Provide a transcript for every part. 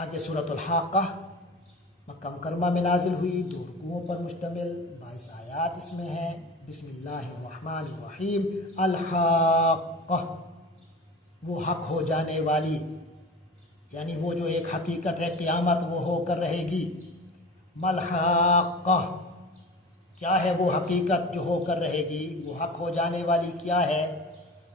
آگے سورۃ الحاقہ مکہ مکرمہ میں نازل ہوئی، 2 رکوعوں پر مشتمل، 22 آیات اس میں ہیں۔ بسم اللہ الرحمن الرحیم۔ الحاقہ، وہ حق ہو جانے والی، یعنی وہ جو ایک حقیقت ہے، قیامت وہ ہو کر رہے گی۔ ملحاقہ، کیا ہے وہ حقیقت جو ہو کر رہے گی، وہ حق ہو جانے والی کیا ہے؟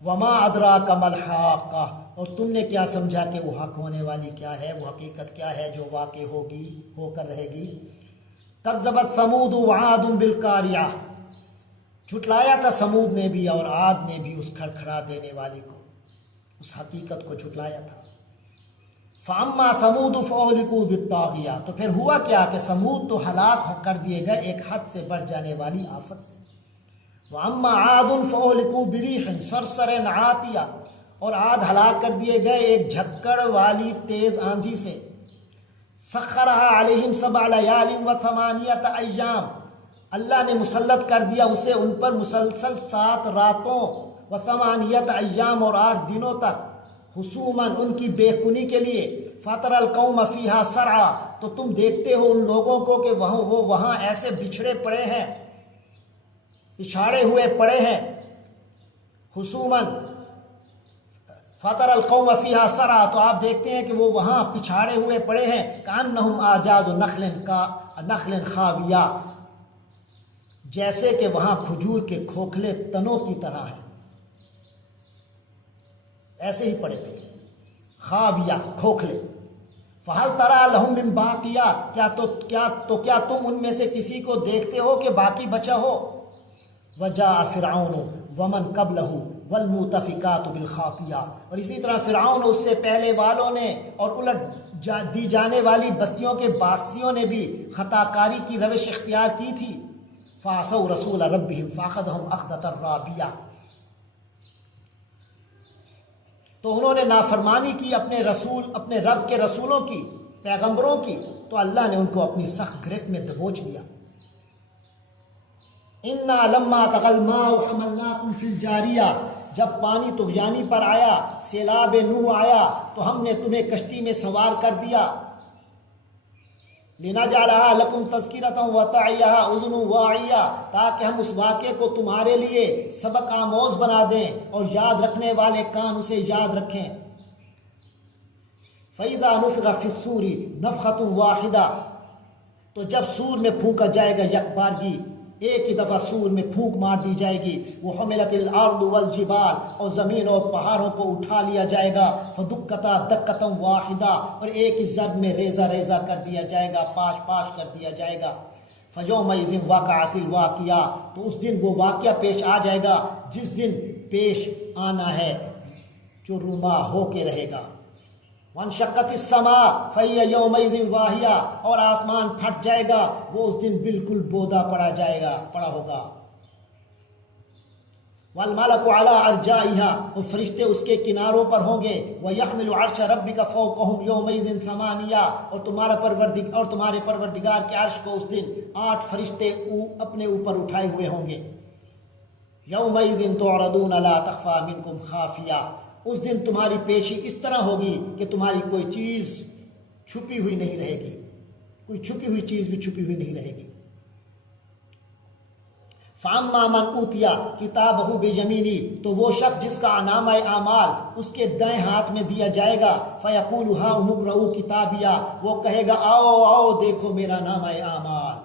وما ادراک ملحاقہ، اور تم نے کیا سمجھا کہ وہ حق ہونے والی کیا ہے، وہ حقیقت کیا ہے جو واقع ہوگی، ہو کر رہے گی۔ کذبت ثمود وعاد بالقاریہ، جھٹلایا تھا سمود نے بھی اور عاد نے بھی اس کھڑکھڑا دینے والی کو، اس حقیقت کو جھٹلایا تھا۔ فاما ثمود فاہلکوا بالطاغیہ، تو پھر ہوا کیا کہ سمود تو ہلاک کر دیے گئے ایک حد سے بڑھ جانے والی آفت سے۔ واما عاد فاہلکوا بریح صرصر عاتیہ، اور عاد ہلاک کر دیے گئے ایک جھکڑ والی تیز آندھی سے۔ سخرھا علیہم 7 لیال و8 ایام، اللہ نے مسلط کر دیا اسے ان پر مسلسل 7 راتوں و8 ایام اور 8 دنوں تک، حسوماً ان کی بے کنی کے لیے۔ فَتَرَ الْقَوْمَ فِيهَا سَرْعَا، تو تم دیکھتے ہو ان لوگوں کو کہ وہ وہاں ایسے بچھڑے پڑے ہیں، پچھاڑے ہوئے پڑے ہیں۔ حسوماً فَتَرَ الْقَوْمَ فِيهَا سَرْعَا، تو آپ دیکھتے ہیں کہ وہ وہاں پچھاڑے ہوئے پڑے ہیں۔ كَأَنَّهُمْ أَعْجَازُ نَخْلٍ خَاوِيَةٍ، جیسے کہ وہاں کھجور کے کھوکھلے تنوں کی طرح ہیں، ایسے ہی پڑے تھے، خاویہ، کھوکھلے۔ فَهَلْ تَرَىٰ لَهُم مِّن بَاقِیَةٍ، کیا تم ان میں سے کسی کو دیکھتے ہو کہ باقی بچا ہو؟ وَجَاءَ فِرْعَوْنُ وَمَنْ قَبْلَهُ وَالْمُؤْتَفِكَاتُ بِالْخَاطِئَةِ، اور اسی طرح فرعون اور اس سے پہلے والوں نے اور الٹ دی جانے والی بستیوں کے باسطیوں نے بھی خطا کاری کی روش اختیار کی تھی۔ فَعَصَوْا رَسُولَ رَبِّهِمْ فَأَخَذَهُمْ أَخْذَةً رَّابِيَةً، تو انہوں نے نافرمانی کی اپنے رسول، اپنے رب کے رسولوں کی، پیغمبروں کی، تو اللہ نے ان کو اپنی سخت گرفت میں دبوچ لیا۔ اِنَّا لَمَّا طَغَى الْمَاءُ حَمَلْنَاكُمْ فِي الْجَارِيَةِ، جب پانی طغیانی پر آیا، سیلاب نوح آیا، تو ہم نے تمہیں کشتی میں سوار کر دیا۔ لِنَجْعَلَهَا لَكُمْ تَذْكِرَةً وَتَعِيَهَا أُذُنٌ وَاعِيَةٌ، تاکہ ہم اس واقعے کو تمہارے لیے سبق آموز بنا دیں اور یاد رکھنے والے کان اسے یاد رکھیں۔ فَإِذَا نُفِخَ فِي الصُّورِ نَفْخَةٌ وَاحِدَةٌ، تو جب سور میں پھونکا جائے گا یک بارگی، ایک ہی دفعہ سور میں پھونک مار دی جائے گی۔ وَحُمِلَتِ الْأَرْضُ وَالْجِبَالُ، اور زمین اور پہاڑوں کو اٹھا لیا جائے گا۔ فَدُكَّتَا دَكَّةً وَاحِدَةً، اور ایک ہی ضرب میں ریزہ ریزہ کر دیا جائے گا، پاش پاش کر دیا جائے گا۔ فَيَوْمَئِذٍ وَقَعَتِ الْوَاقِعَةُ، تو اس دن وہ واقعہ پیش آ جائے گا جس دن پیش آنا ہے، جو رونما ہو کے رہے گا۔ وَانشَقَّتِ السَّمَاءُ فَهِيَ يَوْمَئِذٍ وَاهِيَةٌ، اور آسمان پھٹ جائے گا، وہ اس دن بالکل بودا پڑا ہوگا۔ وَالْمَلَكُ عَلَىٰ أَرْجَائِهَا، اور فرشتے اس کے کناروں پر ہوں گے۔ وَيَحْمِلُ عَرْشَ رَبِّكَ فَوْقَهُمْ يَوْمَئِذٍ ثَمَانِيَةٌ، اور تمہارے پروردگار کے عرش کو اس دن 8 فرشتے اپنے اوپر اٹھائے ہوئے ہوں گے۔ يَوْمَئِذٍ تُعْرَضُونَ لَا تَخْفَىٰ مِنكُمْ خَافِيَةٌ، اس دن تمہاری پیشی اس طرح ہوگی کہ تمہاری کوئی چیز چھپی ہوئی نہیں رہے گی، کوئی چھپی ہوئی چیز بھی چھپی ہوئی نہیں رہے گی۔ فَأَمَّا مَنْ أُوتِيَ كِتَابَهُ بِيَمِينِهِ، تو وہ شخص جس کا نامہ اعمال اس کے دائیں ہاتھ میں دیا جائے گا۔ فَيَقُولُ هَاؤْمُ اقْرَءُوا كِتَابِيَهْ، وہ کہے گا آؤ آؤ دیکھو میرا نامہ اعمال۔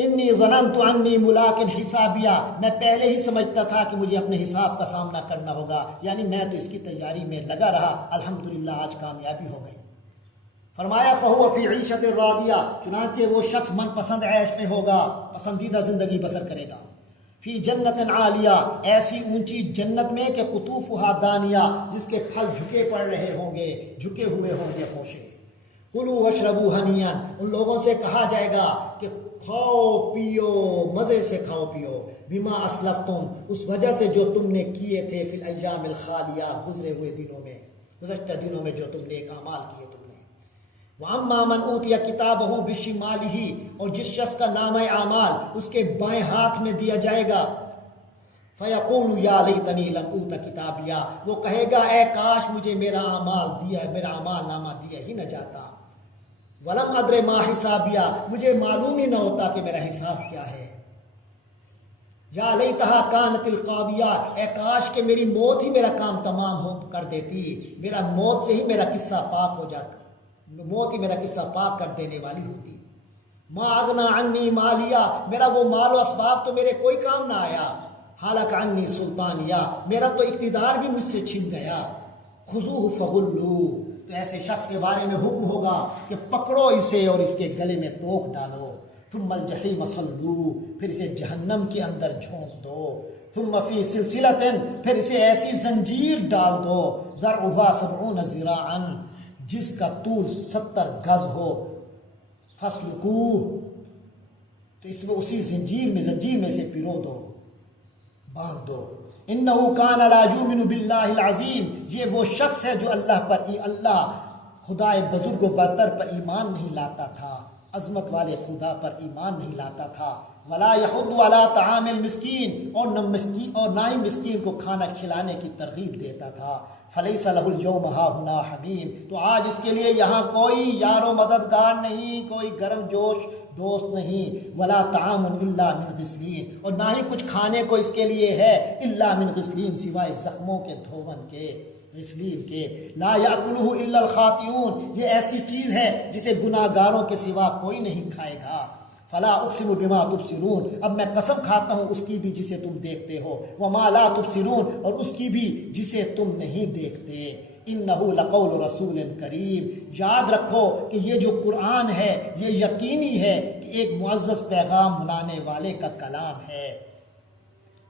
انی ظننت انی ملاق حسابیہ، میں پہلے ہی سمجھتا تھا کہ مجھے اپنے حساب کا سامنا کرنا ہوگا، یعنی میں تو اس کی تیاری میں لگا رہا، الحمدللہ آج کامیابی ہو گئی۔ فرمایا فَهُوَ فِي عِيشَةٍ رَاضِيَةٍ، چنانچہ وہ شخص من پسند عیش میں ہوگا، پسندیدہ زندگی بسر کرے گا۔ فی جنت عالیہ، ایسی اونچی جنت میں کہ قطوفها دانیہ، جس کے پھل جھکے پڑ رہے ہوں گے، جھکے ہوئے ہوں گے خوشے۔ کلوا واشربوا ہنیئا، ان لوگوں سے کہا جائے گا کہ کھاؤ پیو، مزے سے کھاؤ پیو، بما اسلفتم، اس وجہ سے جو تم نے کیے تھے، فی الایام الخالیہ، گزرے ہوئے دنوں میں، گزشتہ دنوں میں جو تم نے اعمال کیے تم نے۔ وَأَمَّا مَنْ أُوتِيَ كِتَابَهُ بِشِمَالِهِ، اور جس شخص کا نامہ اعمال اس کے بائیں ہاتھ میں دیا جائے گا، فیقول یا لیتنی لم اوت کتابیا، وہ کہے گا اے کاش مجھے میرا اعمال نامہ دیا ہی نہ جاتا، ولم ادر ما حسابیا، مجھے معلوم ہی نہ ہوتا کہ میرا حساب کیا ہے، یا لیتہا کانت القاضیہ، اے کاش کہ میری موت ہی میرا کام تمام ہو کر دیتی، میرا موت سے ہی میرا قصہ پاک ہو جاتا، موت ہی میرا قصہ پاک کر دینے والی ہوتی، ما اغنا عنی مالیہ، میرا وہ مال و اسباب تو میرے کوئی کام نہ آیا، حالک عنی سلطانیہ، میرا تو اقتدار بھی مجھ سے چھن گیا، خذوہ فغلوہ، تو ایسے شخص کے بارے میں حکم ہوگا کہ پکڑو اسے اور اس کے گلے میں توک ڈالو، ثم الجحیم صلوہ، پھر اسے جہنم کے اندر جھونک دو، ثم فی سلسلۃ، پھر اسے ایسی زنجیر ڈال دو، ذرعہا 70 ذراعا، جس کا طول 70 گز ہو، فسلکوہ، تو اس میں اسی زنجیر میں سے پرو دو، باندھ دو، انہو کان لا یؤمن باللہ العظیم، یہ وہ شخص ہے جو اللہ خدائے بزرگ و برتر پر ایمان نہیں لاتا تھا، عظمت والے خدا پر ایمان نہیں لاتا تھا، ولا یحض علی طعام المسکین، اور نہ ہی مسکین کو کھانا کھلانے کی ترغیب دیتا تھا، فلیس لہ اليوم ہاہنا حمیم، تو آج اس کے لیے یہاں کوئی یار و مددگار نہیں، کوئی گرم جوش دوست نہیں، ولا طعام الا من غسلین، اور نہ ہی کچھ کھانے کو اس کے لیے ہے الا من غسلین، سوائے زخموں کے دھون کے، غسلین کے، لا یاکلہ الا الخاطئون، یہ ایسی چیز ہے جسے گناہ گاروں کے سوا کوئی نہیں کھائے گا، فلا اقسم بما تبصرون، اب میں قسم کھاتا ہوں اس کی بھی جسے تم دیکھتے ہو، وما لا تبصرون، اور اس کی بھی جسے تم نہیں دیکھتے، انہ لقول رسول کریم، یاد رکھو کہ یہ جو قرآن ہے یہ یقینی ہے کہ ایک معزز پیغام لانے والے کا کلام ہے،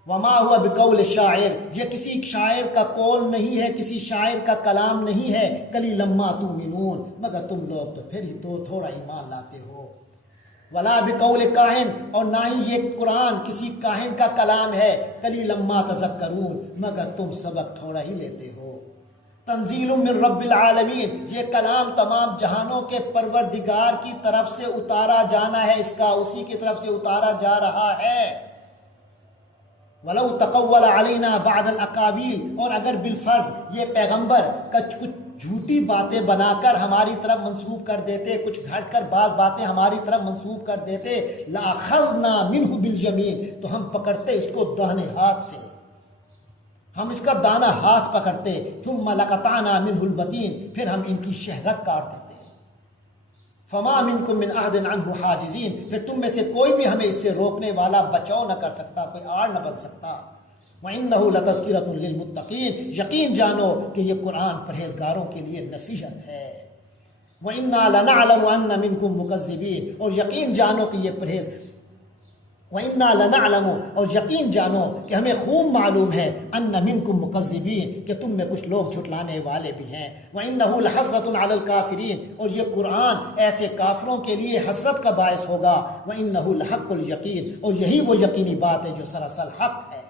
وما ہوا بقول شاعر، یہ کسی شاعر کا قول نہیں ہے، کسی شاعر کا کلام نہیں ہے، قلیلا ما تؤمنون، مگر تم لوگ تو پھر ہی تو تھوڑا ایمان لاتے ہو، ولا بقول کاہن، اور نہ ہی یہ قرآن کسی کاہن کا کلام ہے، قلیلا ما تذکرون، مگر تم سبق تھوڑا ہی لیتے ہو، تنزیل من رب العالمین، یہ کلام تمام جہانوں کے پروردگار کی طرف سے اتارا جانا ہے، اس کا اسی کی طرف سے اتارا جا رہا ہے، وَلَوْ تَقَوَّلَ عَلَيْنَا بَعْدَ الْأَقَاوِيلِ، اور اگر بالفرض یہ پیغمبر کچھ جھوٹی باتیں بنا کر ہماری طرف منسوب کر دیتے، کچھ گھڑ کر بعض باتیں ہماری طرف منسوب کر دیتے، لَأَخَذْنَا مِنْهُ بِالْيَمِينِ، تو ہم پکڑتے اس کو داہنے ہاتھ سے، ہم اس کا دانہ ہاتھ پکڑتے، ثُمَّ لَقَطَعْنَا مِنْهُ الْوَتِينَ، پھر ہم ان کی شہرک کاٹ دیتے، فما منکم من احد عنہ حاجزین، پھر تم میں سے کوئی بھی ہمیں اس سے روکنے والا بچاؤ نہ کر سکتا، کوئی آڑ نہ بن سکتا، وَإِنَّهُ لَتَذْكِرَةٌ لِّلْمُتَّقِينَ، یقین جانو کہ یہ قرآن پرہیزگاروں کے لیے نصیحت ہے، وَإِنَّا لَنَعْلَمُ أَنَّ مِنكُم مُكَذِّبِينَ، اور یقین جانو کہ یہ پرہیز، وَإِنَّا لَنَعْلَمُ، اور یقین جانو کہ ہمیں خوب معلوم ہے، أَنَّ مِنكُم مُكَذِّبِينَ، کہ تم میں کچھ لوگ جھٹلانے والے بھی ہیں، وَإِنَّهُ لَحَسْرَةٌ عَلَى الْكَافِرِينَ، اور یہ قرآن ایسے کافروں کے لیے حسرت کا باعث ہوگا، وَإِنَّهُ لَحَقُّ الْيَقِينَ، اور یہی وہ یقینی بات ہے جو سراسر حق ہے،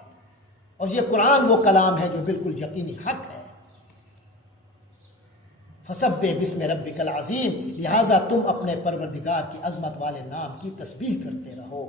اور یہ قرآن وہ کلام ہے جو بالکل یقینی حق ہے، فَسَبِّحْ بِاسْمِ رَبِّكَ الْعَظِيمِ، لہٰذا تم اپنے پروردگار کی عظمت والے نام کی تسبیح کرتے رہو،